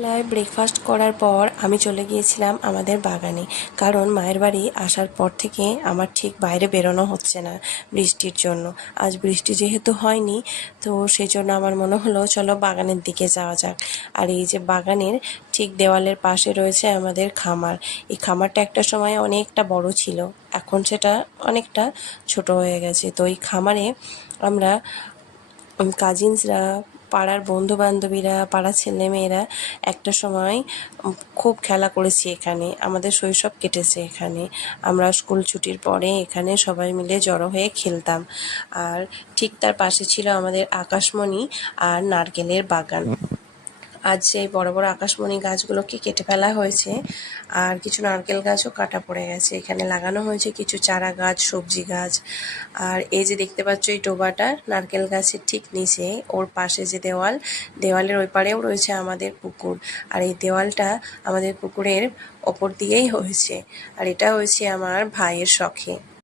বেলায় ব্রেকফাস্ট করার পর আমি চলে গিয়েছিলাম আমাদের বাগানে, কারণ মায়ের বাড়ি আসার পর থেকে আমার ঠিক বাইরে বেরোনো হচ্ছে না বৃষ্টির জন্য। আজ বৃষ্টি যেহেতু হয়নি, তো সেই জন্য আমার মনে হলো চলো বাগানের দিকে যাওয়া যাক। আর এই যে বাগানের ঠিক দেওয়ালের পাশে রয়েছে আমাদের খামার। এই খামারটা একটা সময় অনেকটা বড় ছিল, এখন সেটা অনেকটা ছোট হয়ে গেছে। তো এই খামারে আমরা কাজিনসরা, পাড়ার বন্ধু বান্ধবীরা, পাড়ার ছেলেমেয়েরা একটা সময় খুব খেলা করেছি এখানে। আমাদের শৈশব কেটেছে এখানে। আমরা স্কুল ছুটির পরে এখানে সবাই মিলে জড়ো হয়ে খেলতাম। আর ঠিক তার পাশে ছিল আমাদের আকাশমণি আর নারকেলের বাগান। আজ সেই বড় বড় আকাশমণি গাছগুলোকে কেটে ফেলা হয়েছে, আর কিছু নারকেল গাছও কাটা পড়ে গেছে। এখানে লাগানো হয়েছে কিছু চারা গাছ, সবজি গাছ। আর এই যে দেখতে পাচ্ছ এই টোবাটা নারকেল গাছের ঠিক নিচে, ওর পাশে যে দেওয়াল, দেওয়ালের ওই পারেও রয়েছে আমাদের পুকুর। আর এই দেওয়ালটা আমাদের পুকুরের ওপর দিয়েই হয়েছে, আর এটা হয়েছে আমার ভাইয়ের শখে।